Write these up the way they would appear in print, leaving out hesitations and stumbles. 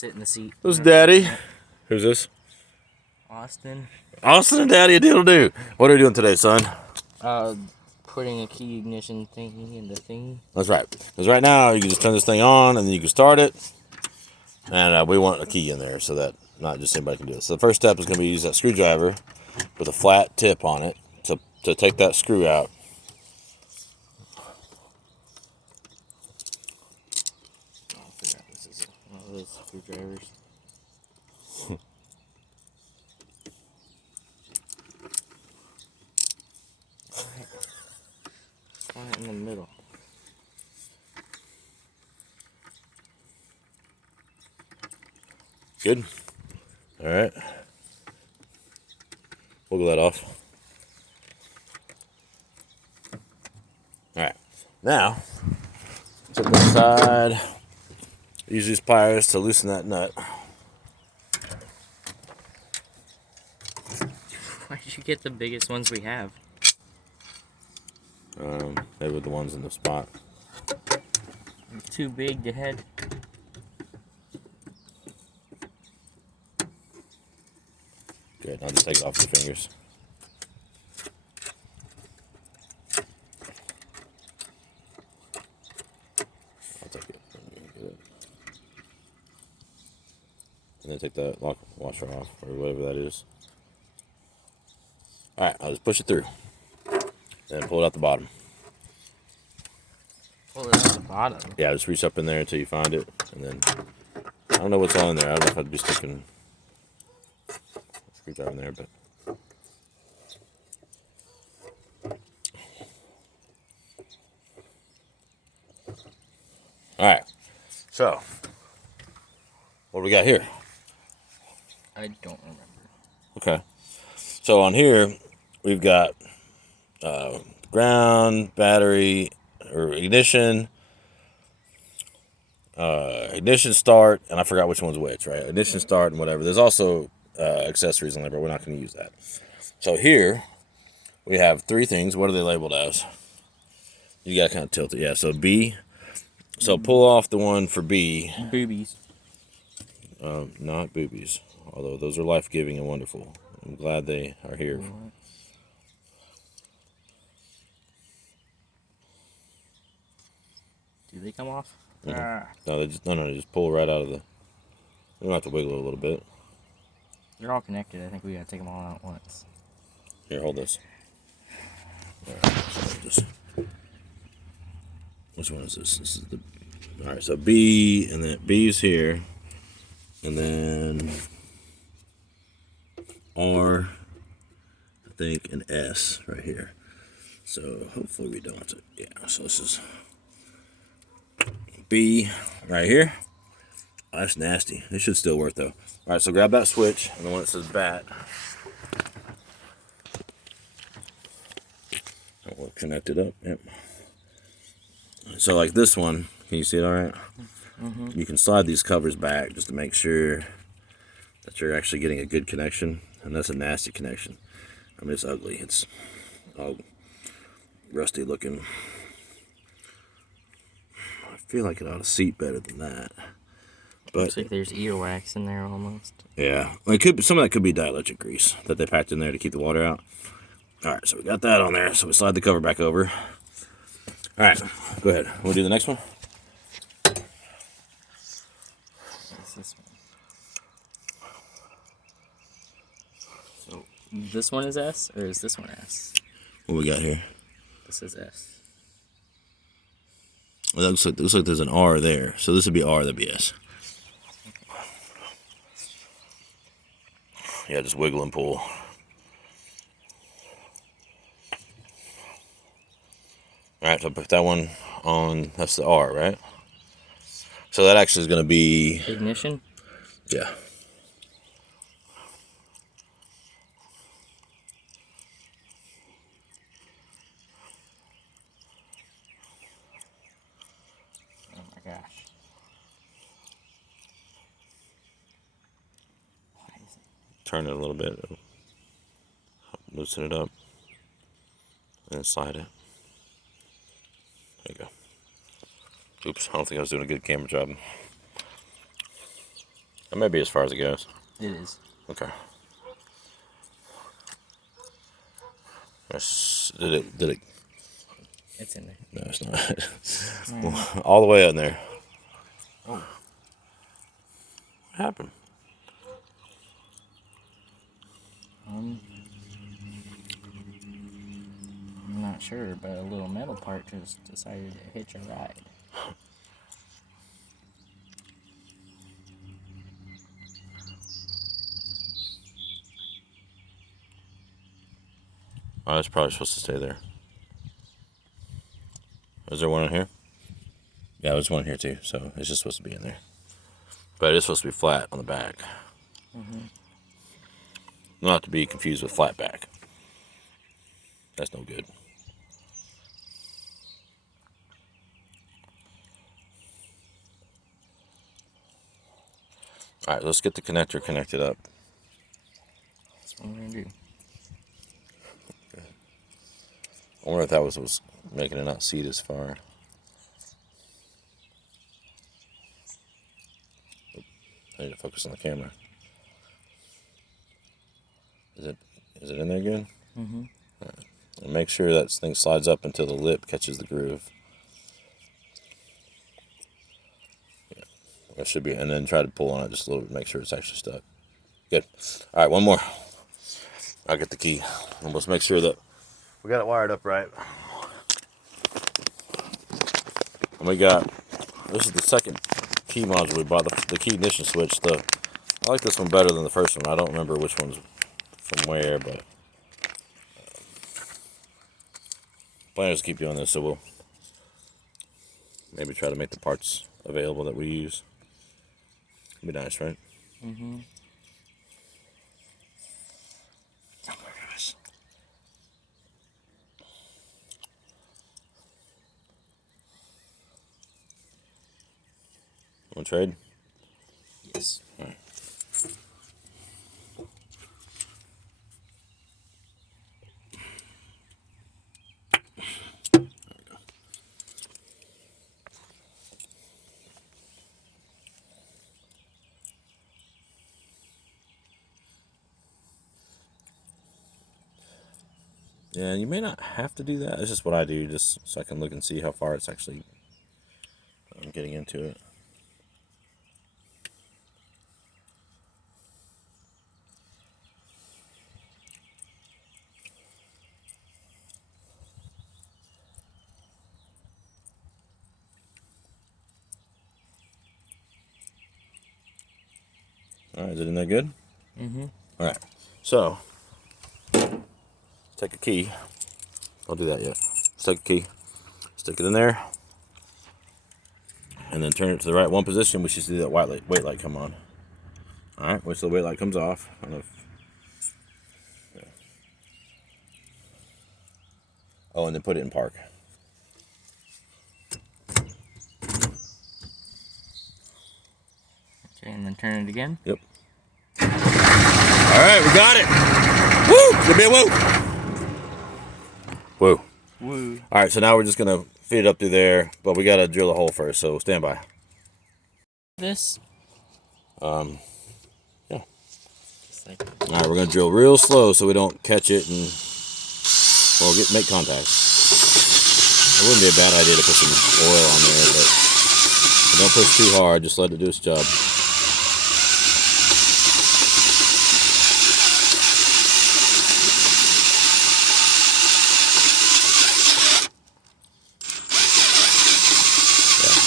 sit in the seat. Who's Daddy? Who's this? Austin. Austin and Daddy, a deal do. What are we doing today, son? Putting a key ignition thingy in the thingy. That's right. Because right now you can just turn this thing on and then you can start it. And we want a key in there so that not just anybody can do it. So the first step is going to be use that screwdriver with a flat tip on it to take that screw out. Oh, I forgot this is one of those screwdrivers. Right in the middle. Good. All right. Wiggle that off. All right. Now, to the side. Use these pliers to loosen that nut. Why did you get the biggest ones we have? They were the ones in the spot. They're too big to head. Good. Now just take it off your fingers. I'll take it. Get it. And then take that lock washer off, or whatever that is. Alright, I'll just push it through. And pull it out the bottom. Pull it out the bottom? Yeah, just reach up in there until you find it. And then, I don't know what's all in there. I don't know if I'd be sticking a screwdriver in there, but. Alright, so, what do we got here? I don't remember. Okay, so on here, we've got ground, battery, or ignition, ignition start, and I forgot which one's which, right? Ignition start and whatever. There's also accessories on there, but we're not going to use that. So here, we have three things. What are they labeled as? You got to kind of tilt it. Yeah, so B. So pull off the one for B. Boobies. Not boobies, although those are life-giving and wonderful. I'm glad they are here. Do they come off? No, they just pull right out of the. You don't have to wiggle it a little bit. They're all connected. I think we gotta take them all out at once. Here, hold this. Alright, so which one is this? This is the. Alright, so B, and then B's here, and then R, I think, and S right here. So hopefully we don't have to. Yeah, so this is B right here. Oh, that's nasty. It should still work though. Alright, so grab that switch and the one that says bat. And we'll connect it up. Yep. So like this one, can you see it alright? Mm-hmm. You can slide these covers back just to make sure that you're actually getting a good connection. And that's a nasty connection. I mean, it's ugly. It's all rusty looking. I feel like it ought to seat better than that. But looks like there's earwax in there almost. Yeah, it could. Some of that could be dielectric grease that they packed in there to keep the water out. All right, so we got that on there. So we slide the cover back over. All right, go ahead. We'll do the next one. What's this one? So this one is S, or is this one S? What we got here? This is S. Well, that looks like there's an R there. So this would be R. That'd be S. Yeah, just wiggle and pull. Alright, so put that one on, that's the R, right? So that actually is going to be... Ignition? Yeah. Oh my gosh. Turn it a little bit, loosen it up, and slide it. There you go. Oops, I don't think I was doing a good camera job. That may be as far as it goes. It is. Okay. Did it? It's in there. No, it's not. All the way in there. Oh. What happened? I'm not sure, but a little metal part just decided to hitch a ride. Oh, it's probably supposed to stay there. Is there one in here? Yeah, there's one here too, so it's just supposed to be in there. But it's supposed to be flat on the back. Not to be confused with flat back. That's no good. Alright, let's get the connector connected up. That's what we're going to do. I wonder if that was making it not seat as far. I need to focus on the camera. Is it in there good? Mm-hmm. Right. And make sure that thing slides up until the lip catches the groove. Yeah, that should be, and then try to pull on it just a little bit, make sure it's actually stuck. Good. All right, one more. I'll get the key. And let's make sure that we got it wired up right. And we got, this is the second key module we bought, the key ignition switch. I like this one better than the first one. I don't remember which one's from where, but plan is to keep doing this, so we'll maybe try to make the parts available that we use. It'd be nice, right? Mm-hmm. Oh my gosh. Want to trade? Yes. All right. Yeah, you may not have to do that. It's just what I do, just so I can look and see how far it's actually getting into it. All right, is it in there good? Mm-hmm. All right, so take a key. Don't do that yet. Let's take a key, stick it in there, and then turn it to the right one position. We should see that wait light come on. All right, wait till the wait light comes off. I don't know if, yeah. Oh, and then put it in park. Okay, and then turn it again. Yep. All right, we got it. Woo! Give me a woo. Woo. Woo. All right, so now we're just gonna feed it up through there, but we gotta drill a hole first. So stand by. This. Yeah. Just like. All right, we're gonna drill real slow so we don't catch it and make contact. It wouldn't be a bad idea to put some oil on there, but don't push too hard. Just let it do its job.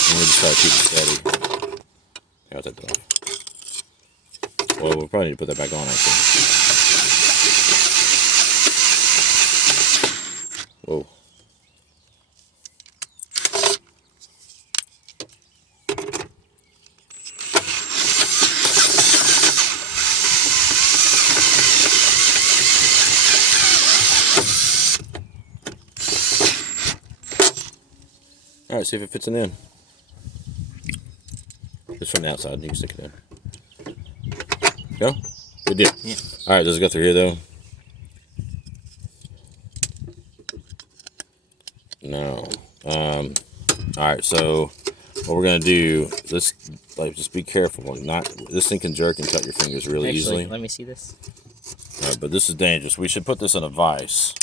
And we'll just try to keep it steady. Yeah, I'll take that off. Well, we'll probably need to put that back on, actually. Whoa. All right, see if it fits in the end. Just from the outside, you can stick it in. Go? Good deal. Yeah. All right, does it go through here, though? No. All right, so what we're going to do, let's like just be careful. Like not this thing can jerk and cut your fingers really easily. Let me see this. All right, but this is dangerous. We should put this in a vise.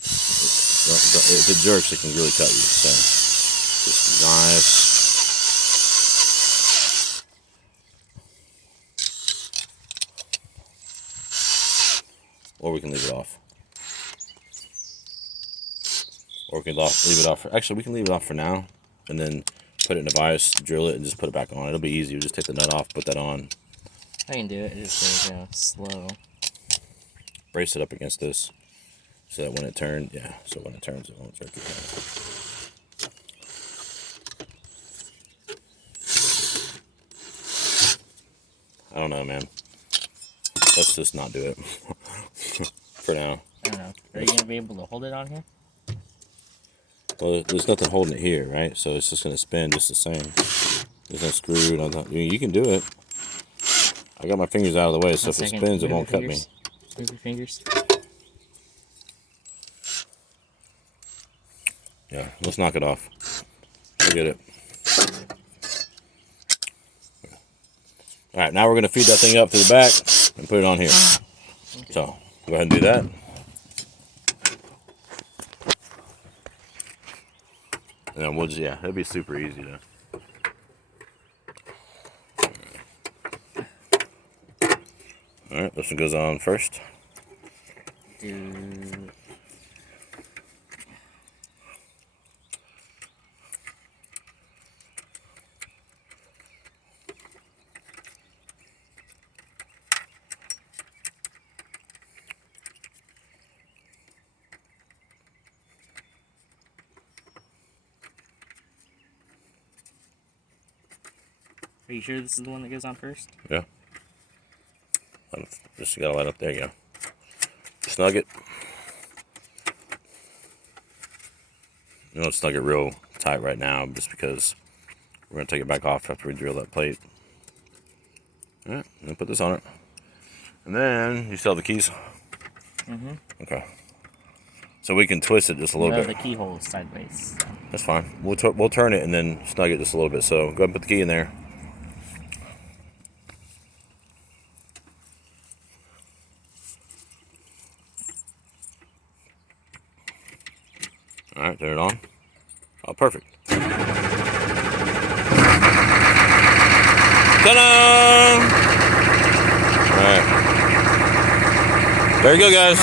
If it jerks, it can really cut you. So just nice. Or we can leave it off. Or we can leave it off. Actually, we can leave it off for now, and then put it in a vise, drill it, and just put it back on. It'll be easy. We'll just take the nut off, put that on. I can do it. It just goes slow. Brace it up against this, so that when it turns, so when it turns, it won't jerk it down. I don't know, man. Let's just not do it for now. I don't know. Are you gonna be able to hold it on here? Well, there's nothing holding it here, right? So it's just gonna spin just the same. There's no screw. Nothing. You can do it. I got my fingers out of the way, so if it spins, it won't cut me. Move your fingers. Yeah, let's knock it off. Forget it. All right, now we're gonna feed that thing up to the back and put it on here. Okay. So go ahead and do that. And then we'll just, it'll be super easy to. All right, this one goes on first. Are you sure this is the one that goes on first? Yeah. Just gotta light up. There you go. Snug it. You don't snug it real tight right now, just because we're gonna take it back off after we drill that plate. All right, and then put this on it, and then you still have the keys. Okay. So we can twist it just a little bit. The keyhole is sideways. So. That's fine. We'll turn it and then snug it just a little bit. So go ahead and put the key in there. All right, turn it on. Oh, perfect. Ta-da! All right. There you go, guys.